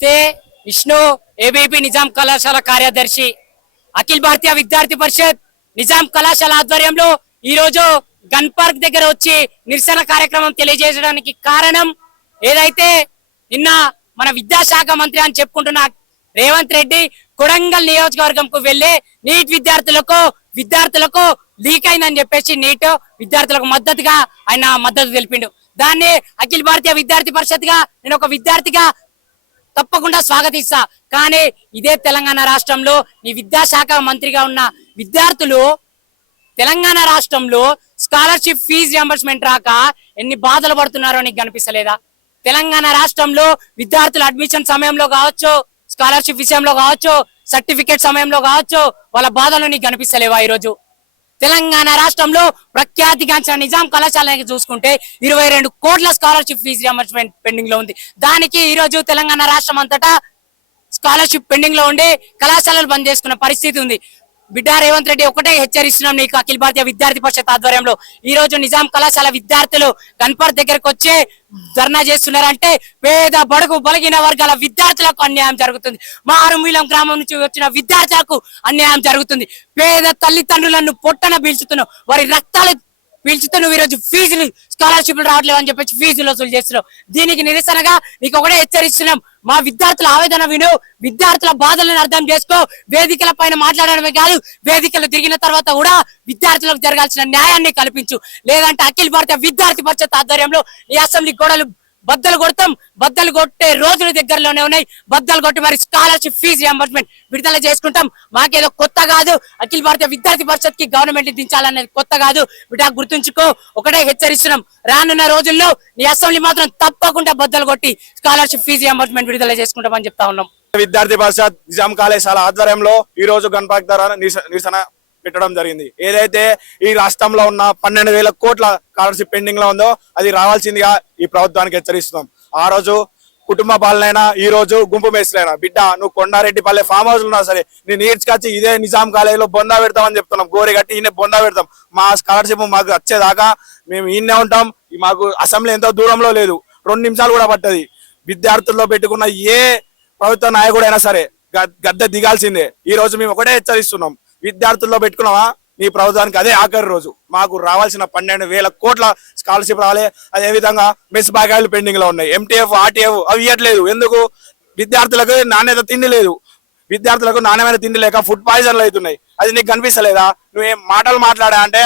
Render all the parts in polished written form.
నమస్తే. విష్ణు, ఏబీపీ నిజాం కళాశాల కార్యదర్శి. అఖిల భారతీయ విద్యార్థి పరిషత్ నిజాం కళాశాల ఆధ్వర్యంలో ఈ రోజు గన్ పార్క్ దగ్గర వచ్చి నిరసన కార్యక్రమం తెలియజేయడానికి కారణం, ఏదైతే నిన్న మన విద్యాశాఖ మంత్రి అని చెప్పుకుంటున్న రేవంత్ రెడ్డి కొడంగల్ నియోజకవర్గంకు వెళ్లి నీట్ విద్యార్థులకు లీక్ అయిందని చెప్పేసి నీట్ విద్యార్థులకు మద్దతుగా ఆయన మద్దతు తెలిపిండు. దాన్ని అఖిల భారతీయ విద్యార్థి పరిషత్ గా నేను ఒక విద్యార్థిగా తప్పకుండా స్వాగతిస్తా. కానీ ఇదే తెలంగాణ రాష్ట్రంలో నీ విద్యాశాఖ మంత్రిగా ఉన్న విద్యార్థులు తెలంగాణ రాష్ట్రంలో స్కాలర్షిప్ ఫీజు రియంబర్స్మెంట్ రాక ఎన్ని బాధలు పడుతున్నారో నీకు కనిపిస్తలేదా? తెలంగాణ రాష్ట్రంలో విద్యార్థుల అడ్మిషన్ సమయంలో కావచ్చు, స్కాలర్షిప్ విషయంలో కావచ్చు, సర్టిఫికేట్ సమయంలో కావచ్చు, వాళ్ళ బాధలు నీకు కనిపిస్తలేవా? ఈరోజు తెలంగాణ రాష్ట్రంలో ప్రఖ్యాతిగాంచిన నిజాం కళాశాలని చూసుకుంటే 22 కోట్ల స్కాలర్షిప్ ఫీజు రియంబర్స్మెంట్ పెండింగ్ లో ఉంది. దానికి ఈ రోజు తెలంగాణ రాష్ట్రం అంతటా స్కాలర్షిప్ పెండింగ్ లో ఉండి కళాశాలలు బంద్ చేసుకున్న పరిస్థితి ఉంది. బిడ్డ రేవంత్ రెడ్డి ఒకటే హెచ్చరిస్తున్నాం నీకు, అఖిల భారతీయ విద్యార్థి పరిషత్ ఆధ్వర్యంలో ఈ రోజు నిజాం కళాశాల విద్యార్థులు గన్పర్ దగ్గరకు వచ్చి ధర్నా చేస్తున్నారంటే పేద బడుగు బలిగిన వర్గాల విద్యార్థులకు అన్యాయం జరుగుతుంది. మారుమూలం గ్రామం నుంచి వచ్చిన విద్యార్థులకు అన్యాయం జరుగుతుంది. పేద తల్లిదండ్రులను పొట్టన పీల్చుతున్న వారి రక్తాలు పీల్చుతూ ఈరోజు ఫీజులు స్కాలర్షిప్లు రావట్లేవు అని చెప్పి ఫీజులు వసూలు చేస్తున్నాం. దీనికి నిరసనగా నీకు ఒకటే హెచ్చరిస్తున్నాం, మా విద్యార్థుల ఆవేదన విను, విద్యార్థుల బాధలను అర్థం చేసుకో. వేదికల పైన మాట్లాడడమే కాదు, వేదికలు తిరిగిన తర్వాత కూడా విద్యార్థులకు జరగాల్సిన న్యాయాన్ని కల్పించు. లేదంటే అఖిల భారతీయ విద్యార్థి పరిషత్ ఆధ్వర్యంలో ఈ అసెంబ్లీ గోడలు బద్దలు కొడతాం. బద్దలు కొట్టే రోజులు దగ్గరలోనే ఉన్నాయి. బద్దలు కొట్టి మరి స్కాలర్షిప్ ఫీజు రియంబర్స్మెంట్ విడుదల చేసుకుంటాం. మాకేదో కొత్త కాదు, అఖిల భారతీయ విద్యార్థి పరిషత్ కి గవర్నమెంట్ దించాలనేది కొత్త కాదు. బిడ్డ గుర్తుంచుకో, ఒకటే హెచ్చరిస్తున్నాం, రానున్న రోజుల్లో ఈ అసెంబ్లీ మాత్రం తప్పకుండా బద్దలు కొట్టి స్కాలర్షిప్ ఫీజు రియంబర్స్మెంట్ విడుదల చేసుకుంటామని చెప్తా ఉన్నాం. విద్యార్థి పరిషత్ నిజాం కళాశాల ఆధ్వర్యంలో ఈ రోజు గన్ పార్క్ ద్వారా నిరసన పెట్టడం జరిగింది. ఏదైతే ఈ రాష్ట్రంలో ఉన్న 12,000 కోట్ల స్కాలర్షిప్ పెండింగ్ లో ఉందో అది రావాల్సిందిగా ఈ ప్రభుత్వానికి హెచ్చరిస్తున్నాం. ఆ రోజు కుటుంబ పాలనైనా, ఈ రోజు గుంపు మేస్త్రైనా, బిడ్డ నువ్వు కొండారెడ్డి పల్లె ఫామ్ హౌస్ ఉన్నా సరే నేను ఈడ్చుకొచ్చి ఇదే నిజాం కాలేజీలో బొందా పెడతామని చెప్తున్నాం. గోరి కట్టి ఈయన బొందా పెడతాం. మా స్కాలర్షిప్ మాకు వచ్చేదాకా మేము ఈయనే ఉంటాం. మాకు అసెంబ్లీ ఎంతో దూరంలో లేదు, 2 నిమిషాలు కూడా పట్టది. విద్యార్థుల్లో పెట్టుకున్న ఏ ప్రభుత్వ నాయకుడైనా సరే గద్దె దిగాల్సిందే. ఈ రోజు మేము ఒకటే హెచ్చరిస్తున్నాం, విద్యార్థుల్లో పెట్టుకున్నావా నీ ప్రభుత్వానికి అదే ఆఖరి రోజు. మాకు రావాల్సిన 12,000 కోట్ల స్కాలర్షిప్ రావాలి. అదే విధంగా మెస్ బాగాయలు పెండింగ్ లో ఉన్నాయి. MTF, RTF అవి ఇవ్వట్లేదు. ఎందుకు? విద్యార్థులకు నాణ్యత తిండి లేదు. విద్యార్థులకు నాణ్యమైన తిండి లేక ఫుడ్ పాయిజన్లు అవుతున్నాయి. అది నీకు కనిపిస్తలేదా? నువ్వేం మాటలు మాట్లాడా అంటే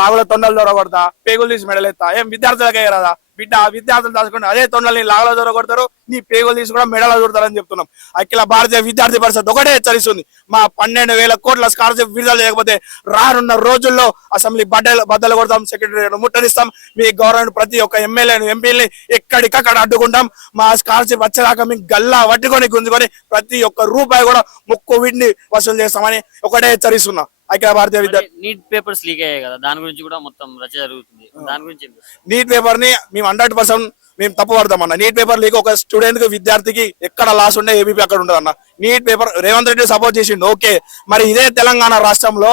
లాగుల తొండలు దొరకొడతా, పేగులు తీసి మెడలేస్తా. ఏం విద్యార్థులకే రాదా? బిడ్డ విద్యార్థులు దాచుకుంటే అదే తొండలు నీ లాగుల దొరకొడతారు, నీ పేగులు తీసి కూడా మెడలో దొరుకుతారని చెప్తున్నాం. అఖిల భారతీయ విద్యార్థి పరిషత్ ఒకటే హెచ్చరిస్తుంది, మా 12,000 కోట్ల స్కాలర్షిప్ విడుదల చేయకపోతే రానున్న రోజుల్లో అసెంబ్లీ బద్దలు కొడతాం, సెక్రటరీ ముట్టడిస్తాం. మీ గవర్నమెంట్ ప్రతి ఒక్క ఎమ్మెల్యేను, ఎంపీని ఎక్కడికక్కడ అడ్డుకుంటాం. మా స్కాలర్షిప్ వచ్చేదాకా మీకు గల్లా పట్టుకొని గుంజుకొని ప్రతి ఒక్క రూపాయి కూడా ముక్కు వీటిని వసూలు చేస్తామని ఒకటే హెచ్చరిస్తున్నా. అఖిల భారతీయ విద్యార్థి నీట్ పేపర్స్ లీక్ అయ్యాయి కదా, దాని గురించి కూడా మొత్తం రచ జరుగుతుంది. దాని గురించి నీట్ పేపర్ ని మేము 100% మేము తప్పు పడతాం అన్న. నీట్ పేపర్ లీక్ ఒక స్టూడెంట్ కి, విద్యార్థికి ఎక్కడ లాస్ ఉండే ఏబీపీ అక్కడ ఉండదు అన్న. Neat paper Revanth Reddy support చేసిండు, ఓకే. మరి ఇదే తెలంగాణ రాష్ట్రంలో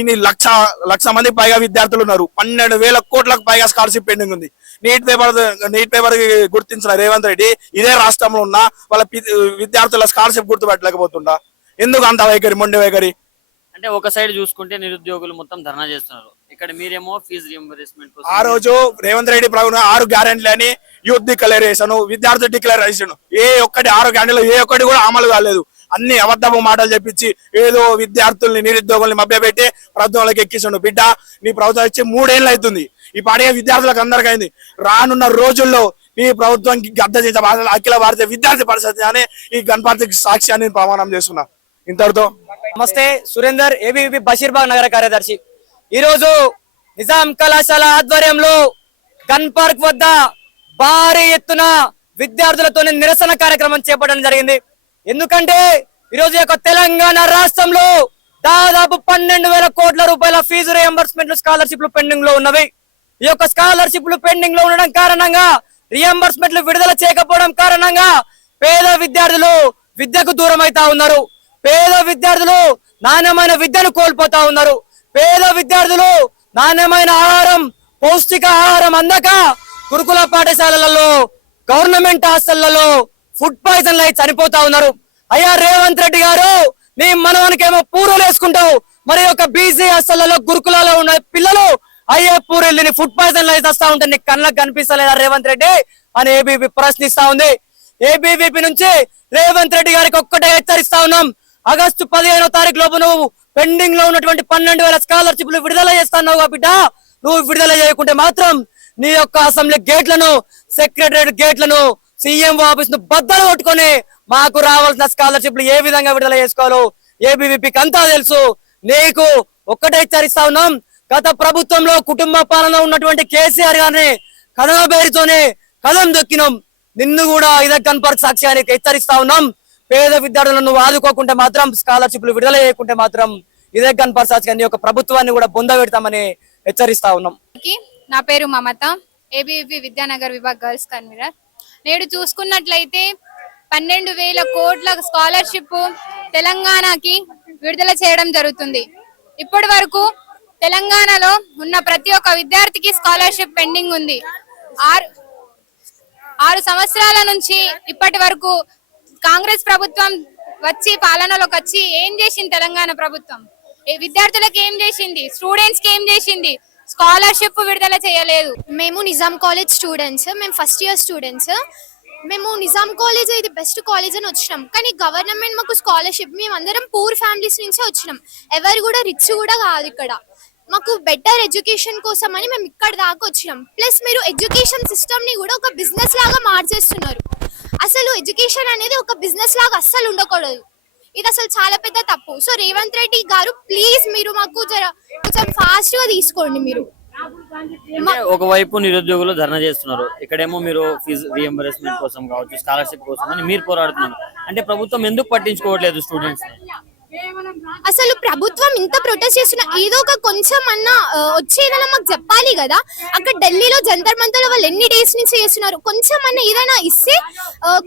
ఇన్ని లక్ష మంది పైగా విద్యార్థులు ఉన్నారు. 12,000 కోట్లకు పైగా స్కాలర్షిప్ పెండింగ్ ఉంది. నీట్ పేపర్ గుర్తించిన రేవంత్ రెడ్డి ఇదే రాష్ట్రంలో ఉన్న వాళ్ళ విద్యార్థుల స్కాలర్షిప్ గుర్తుపెట్టలేకపోతుండా? ఎందుకు అంత వైఖరి, మొండి వైఖరి? అంటే ఒక సైడ్ చూసుకుంటే నిరుద్యోగులు మొత్తం ధర్నా చేస్తున్నారు, ఇక్కడ మీరేమో ఫీజు రియంబర్స్మెంట్. ఆ రోజు రేవంత్ రెడ్డి ప్రభుత్వం 6 గ్యారెంటీలు అని యూత్ డిక్లరేషన్, విద్యార్థి డిక్లరేషన్, ఏ ఒక్కటి 6 గ్యారెంటీలు ఏ ఒక్కటి కూడా అమలు కాలేదు. అన్ని అబద్ధపు మాటలు చెప్పించి ఏదో విద్యార్థుల్ని, నిరుద్యోగుల్ని మభ్యపెట్టి ప్రభుత్వంలోకి ఎక్కించండు. బిడ్డ నీ ప్రభుత్వం వచ్చి 3 ఏళ్ళు అవుతుంది. ఈ పాడే విద్యార్థులకు అందరికీ అయింది. రానున్న రోజుల్లో నీ ప్రభుత్వానికి గద్ద చేసే అఖిల భారతీయ విద్యార్థి పరిషత్ అని ఈ గణపతికి సాక్ష్యాన్ని ప్రమాణం చేస్తున్నా. ఇంతటితో నమస్తే. సురేందర్, ఏబీవీపీ బషీర్బాగ్ నగర కార్యదర్శి. ఈ రోజు నిజాం కళాశాల ఆధ్వర్యంలో గన్ పార్క్ వద్ద భారీ ఎత్తున విద్యార్థులతో నిరసన కార్యక్రమం చేపట్టడం జరిగింది. ఎందుకంటే ఈరోజు యొక్క తెలంగాణ రాష్ట్రంలో దాదాపు 12,000 కోట్ల రూపాయల ఫీజు రియంబర్స్మెంట్ స్కాలర్షిప్లు పెండింగ్ లో ఉన్నవి. ఈ యొక్క స్కాలర్షిప్లు పెండింగ్ లో ఉండడం కారణంగా, రియంబర్స్మెంట్లు విడుదల చేయకపోవడం కారణంగా పేద విద్యార్థులు విద్యకు దూరం అవుతా ఉన్నారు. పేద విద్యార్థులు నాణ్యమైన విద్యను కోల్పోతా ఉన్నారు. పేద విద్యార్థులు నాణ్యమైన ఆహారం, పౌష్టిక ఆహారం అందక గురుకుల పాఠశాలలలో, గవర్నమెంట్ హాస్టళ్లలో ఫుడ్ పాయిజన్ అయి చనిపోతా ఉన్నారు. అయ్యా రేవంత్ రెడ్డి గారు, నీ మనవనికేమో పూరులు వేసుకుంటావు, మరి ఒక బీసీ హాస్టళ్లలో గురుకులలో ఉన్న పిల్లలు అయ్యే పూరెళ్ళి ఫుడ్ పాయిజన్ అయి వస్తా ఉంటే నీకు కళ్ళకు కనిపిస్తలేదా రేవంత్ రెడ్డి అని ఏబీవీపీ ప్రశ్నిస్తా ఉంది. ఏబీవీపీ నుంచి రేవంత్ రెడ్డి గారికి ఒక్కటే హెచ్చరిస్తా ఉన్నాం. ఆగస్టు 15వ తారీఖు లోపు నువ్వు పెండింగ్ లో ఉన్నటువంటి 12,000 స్కాలర్షిప్లు విడుదల చేస్తున్నావు బిడ్డ. నువ్వు విడుదల చేయకుంటే మాత్రం నీ యొక్క అసెంబ్లీ గేట్లను, సెక్రటరియట్ గేట్లను, సీఎం ఆఫీస్ ను బద్దలు కొట్టుకొని మాకు రావాల్సిన స్కాలర్షిప్లు ఏ విధంగా విడుదల చేసుకోవాలో ఏబీవీపీకి అంతా తెలుసు. నీకు ఒక్కటే హెచ్చరిస్తా ఉన్నాం. గత ప్రభుత్వంలో కుటుంబ పాలన ఉన్నటువంటి కేసీఆర్ గారిని కథన పేరుతోనే కథం దొక్కినాం. నిన్ను కూడా ఇదే గన్పర్క్ సాక్ష్యానికి హెచ్చరిస్తా ఉన్నాం. పేద విద్యార్థులను నువ్వు ఆదుకోకుంటే మాత్రం, స్కాలర్షిప్లు విడుదల చేయకుంటే మాత్రం ఇదే గన్పర్క్ సాక్ష్యాన్ని యొక్క ప్రభుత్వాన్ని కూడా బొంద పెడతామని హెచ్చరిస్తా ఉన్నాం. నా పేరు Mamata, ABVP Vidyanagar Vibhag girls convener. నేడు చూసుకున్నట్లయితే 12,000 కోట్ల స్కాలర్షిప్ తెలంగాణకి విడుదల చేయడం జరుగుతుంది. ఇప్పటి వరకు తెలంగాణలో ఉన్న ప్రతి ఒక్క విద్యార్థికి స్కాలర్షిప్ పెండింగ్ ఉంది. 6 సంవత్సరాల నుంచి ఇప్పటి వరకు కాంగ్రెస్ ప్రభుత్వం వచ్చి పాలనలోకి వచ్చి ఏం చేసింది? తెలంగాణ ప్రభుత్వం విద్యార్థులకు ఏం చేసింది? స్టూడెంట్స్ కి ఏం చేసింది? స్కాలర్షిప్ విడుదల చేయలేదు. మేము నిజాం కాలేజ్ స్టూడెంట్స్, మేము ఫస్ట్ ఇయర్ స్టూడెంట్స్. మేము నిజాం కాలేజ్ ఇది బెస్ట్ కాలేజ్ అని వచ్చినాం, కానీ గవర్నమెంట్ మాకు స్కాలర్షిప్, మేము అందరం పూర్ ఫ్యామిలీస్ నుంచే వచ్చినాం, ఎవరు కూడా రిచ్ కూడా కాదు. ఇక్కడ మాకు బెటర్ ఎడ్యుకేషన్ కోసం అని మేము ఇక్కడ దాకా వచ్చినాం. ప్లస్ మీరు ఎడ్యుకేషన్ సిస్టమ్ ని కూడా ఒక బిజినెస్ లాగా మార్చేస్తున్నారు. అసలు ఎడ్యుకేషన్ అనేది ఒక బిజినెస్ లాగా అస్సలు ఉండకూడదు. ఇది అసలు చాలా పెద్ద తప్పు. సో రేవంత్ రెడ్డి గారు ప్లీజ్ మీరు మాకు కొంచెం ఫాస్ట్ గా తీసుకోండి. మీరు ఒకవైపు నిరుద్యోగులు ధర్నా చేస్తున్నారు, ఇక్కడేమో మీరు ఫీజు రీఎంబర్స్మెంట్ కోసం కావచ్చు, స్కాలర్షిప్ కోసం అని మీరు పోరాడుతున్నారు. అంటే ప్రభుత్వం ఎందుకు పట్టించుకోవట్లేదు స్టూడెంట్స్? అసలు ప్రభుత్వం ఇంత ప్రొటెస్ట్ చేస్తున్నా ఏదో ఒక కొంచెం అన్నా వచ్చేదన్నా మాకు చెప్పాలి కదా. అక్కడ ఢిల్లీలో జంతర్ మంతర్ వాళ్ళు ఎన్ని డేస్ నుంచి చేస్తున్నారు, కొంచెం అన్నా ఏదైనా ఇస్తే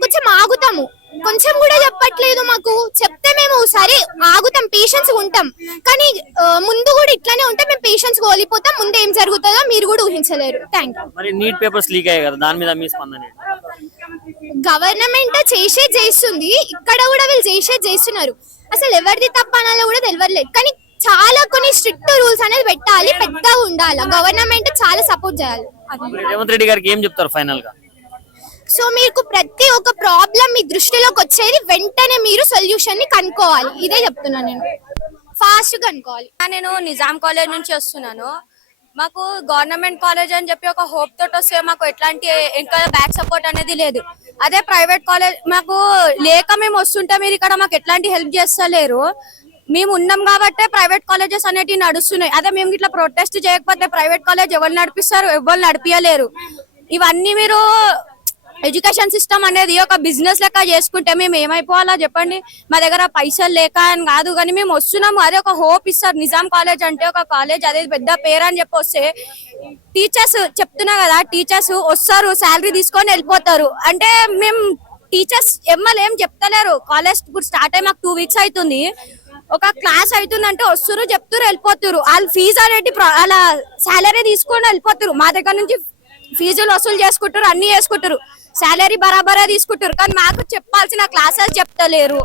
కొంచెం ఆగుతాము. కొంచెం కూడా చెప్పట్లేదు మాకు. చెప్తే మేము సరే ఆగుతాం, పేషెన్స్ ఉంటాం, కానీ ముందు కూడా ఇట్లానే ఉంటే మేము పేషెన్స్ కోల్పోతాం. ముందు ఏం జరుగుతుందో మీరు కూడా ఊహించలేరు. Thank you. మరి నీట్ పేపర్స్ లీక్ అయ్యాయి కదా, దాని మీద మీ స్పందన ఏంటి? గవర్నమెంట్ చేస్తుంది, ఇక్కడ కూడా వీళ్ళు చేస్తున్నారు. అసలు ఎవరిది తప్ప అనాలో కూడా తెలియట్లేదు. కానీ చాలా కొన్ని స్ట్రిక్ట్ రూల్స్ అనేది పెట్టాలి, పెద్దగా ఉండాలి. గవర్నమెంట్ చాలా సపోర్ట్ చేయాలి. రేవంత్ రెడ్డి గారికి ఏం చెప్తారు ఫైనల్ గా? సో మీకు ప్రతి ఒక్క ప్రాబ్లం మీ దృష్టిలోకి వచ్చేది వెంటనే మీరు సొల్యూషన్ ని కనుక్కోవాలి. ఇదే చెప్తున్నాను నేను, ఫాస్ట్ కనుక్కోవాలి. నేను నిజాం కాలేజ్ నుంచి వస్తున్నాను. మాకు గవర్నమెంట్ కాలేజ్ అని చెప్పి ఒక హోప్ తోటి వస్తే మాకు ఎట్లాంటి ఇంకా బ్యాక్ సపోర్ట్ అనేది లేదు. అదే ప్రైవేట్ కాలేజ్ మాకు లేక మేము వస్తుంటే మీరు ఇక్కడ మాకు ఎట్లాంటి హెల్ప్ చేస్తలేరు. మేము ఉన్నాం కాబట్టే ప్రైవేట్ కాలేజెస్ అనేటివి నడుస్తున్నాయి. అదే మేము ఇట్లా ప్రొటెస్ట్ చేయకపోతే ప్రైవేట్ కాలేజ్ ఎవరు నడిపిస్తారు? ఎవరు నడిపియలేరు. ఇవన్నీ మీరు ఎడ్యుకేషన్ సిస్టమ్ అనేది ఒక బిజినెస్ లెక్క చేసుకుంటే మేము ఏమైపోవాలా చెప్పండి? మా దగ్గర పైసలు లేక అని కాదు, కానీ మేము వస్తున్నాము. అదే ఒక హోప్ ఇస్తారు. నిజాం కాలేజ్ అంటే ఒక కాలేజ్, అదే పెద్ద పేరు అని చెప్పి వస్తే టీచర్స్ చెప్తున్నా కదా, టీచర్స్ వస్తారు, శాలరీ తీసుకొని వెళ్ళిపోతారు. అంటే మేము టీచర్స్ ఎమ్మెల్యే ఏం చెప్తలేరు. కాలేజ్ ఇప్పుడు స్టార్ట్ అయ్యి మాకు 2 వీక్స్ అవుతుంది. ఒక క్లాస్ అవుతుందంటే వస్తురు, చెప్తారు, వెళ్ళిపోతారు. వాళ్ళు ఫీజు అనేది అలా శాలరీ తీసుకొని వెళ్ళిపోతారు. మా దగ్గర నుంచి ఫీజులు వసూలు చేసుకుంటారు, అన్ని చేసుకుంటారు, శాలరీ బరాబరా తీసుకుంటారు. కానీ మాకు చెప్పాల్సిన క్లాసెస్ చెప్తలేరు,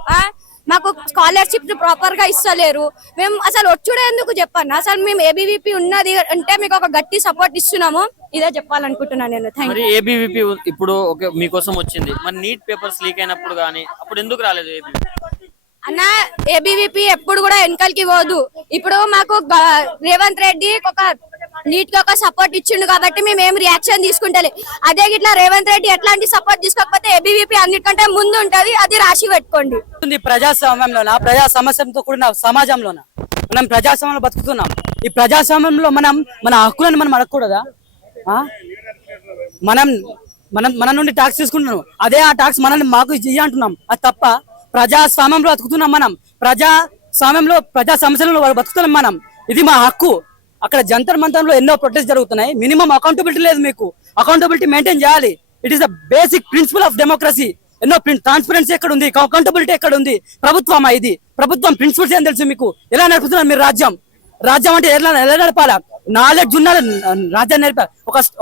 మాకు స్కాలర్షిప్ ప్రాపర్ గా ఇస్తలేరు. మేము అసలు వచ్చుడే ఎందుకు చెప్పండి? అసలు మేము ఏబీవీపీ ఉన్నది అంటే మీకు ఒక గట్టి సపోర్ట్ ఇస్తున్నాము. ఇదే చెప్పాలనుకుంటున్నాను నేను. Thank you. ఏబీవీపీ ఇప్పుడు మీకోసం వచ్చింది, మరి నీట్ పేపర్స్ లీక్ అయినప్పుడు కానీ అప్పుడు ఎందుకు రాలేదు ఏబీవీపీ? అన్న ఏబీవీపీ ఎప్పుడు కూడా వెనకాలకి పోదు. ఇప్పుడు మాకు రేవంత్ రెడ్డి ఒక నీట్ గా ఒక సపోర్ట్ ఇచ్చిండు కాబట్టి మేము ఏం రియాక్షన్ తీసుకుంటలే. అదే ఇట్లా రేవంత్ రెడ్డి ఎట్లాంటి సపోర్ట్ తీసుకోకపోతే ఏబీవీపీ అన్నిటికంటే ముందు ఉంటది. అది రాసి పెట్టుకోండి. ప్రజాస్వామ్యంలోన, ప్రజా సమస్యలతో కూడిన సమాజంలోన మనం ప్రజాస్వామ్యంలో బతుకుతున్నాం. ఈ ప్రజాస్వామ్యంలో మన హక్కులను మనం అడగకూడదా? మన నుండి ట్యాక్స్ తీసుకుంటున్నాం, అదే ఆ ట్యాక్స్ మనల్ని మాకు ఇయ్య అంటున్నాం. అది తప్ప? ప్రజాస్వామ్యంలో బతుకుతున్నాం మనం, ప్రజాస్వామ్యంలో ప్రజా సమస్యలలో బతుకుతున్నాం మనం. ఇది మా హక్కు. అక్కడ జంతర్ మంతర్ లో ఎన్నో ప్రొటెస్ట్ జరుగుతున్నాయి. మినిమం అకౌంటబిలిటీ లేదు. మీకు అకౌంటబిలిటీ మెయింటైన్ చేయాలి. It is the basic principle of democracy. ఎన్నో ట్రాన్స్పరెన్సీ ఎక్కడ ఉంది? అకౌంటబిలిటీ ఎక్కడ ఉంది? ప్రభుత్వం ఇది ప్రభుత్వం ప్రిన్సిపల్స్ ఏం తెలుసు మీకు? ఎలా నడుపుతున్నారు మీరు రాజ్యం? రాజ్యం అంటే ఎలా నడపాలా? నాలెడ్జ్ ఉన్న రాజ్యాన్ని నడిపారు.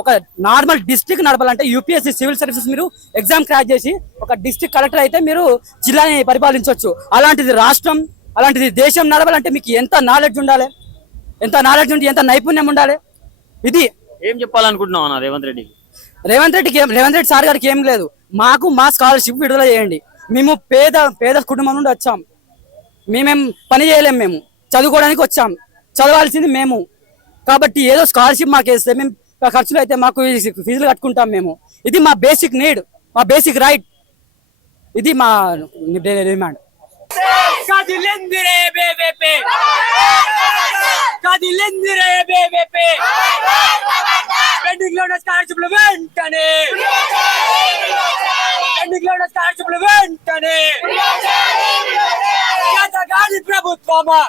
ఒక నార్మల్ డిస్ట్రిక్ట్ నడపాలంటే యూపీఎస్సీ సివిల్ సర్వీసెస్ మీరు ఎగ్జామ్ క్రాక్ చేసి ఒక డిస్ట్రిక్ట్ కలెక్టర్ అయితే మీరు జిల్లాని పరిపాలించవచ్చు. అలాంటిది రాష్ట్రం, అలాంటిది దేశం నడపాలంటే మీకు ఎంత నాలెడ్జ్ ఉండాలి, ఎంత నాలెడ్జ్ ఉండి ఎంత నైపుణ్యం ఉండాలి. ఇది ఏం చెప్పాలనుకుంటున్నావు అన్న రేవంత్ రెడ్డికి? రేవంత్ రెడ్డి సార్ గారికి ఏం లేదు, మాకు మా స్కాలర్షిప్ విడుదల చేయండి. మేము పేద కుటుంబం నుండి వచ్చాం, మేమేం పని చేయలేం, మేము చదువుకోవడానికి వచ్చాం, చదవాల్సింది మేము. కాబట్టి ఏదో స్కాలర్షిప్ మాకు వేస్తే మేము ఖర్చులు అయితే మాకు ఫీజులు కట్టుకుంటాం మేము. ఇది మా బేసిక్ నీడ్, మా బేసిక్ రైట్, ఇది మా డిమాండ్. పెండింగ్ లో ఉన్న స్కాలర్షిప్లు వెంటనే, పెండింగ్ లో ఉన్న స్కాలర్షిప్లు వెంటనే. చేతగాని ప్రభుత్వమా,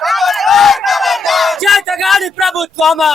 చేతగాని ప్రభుత్వమా.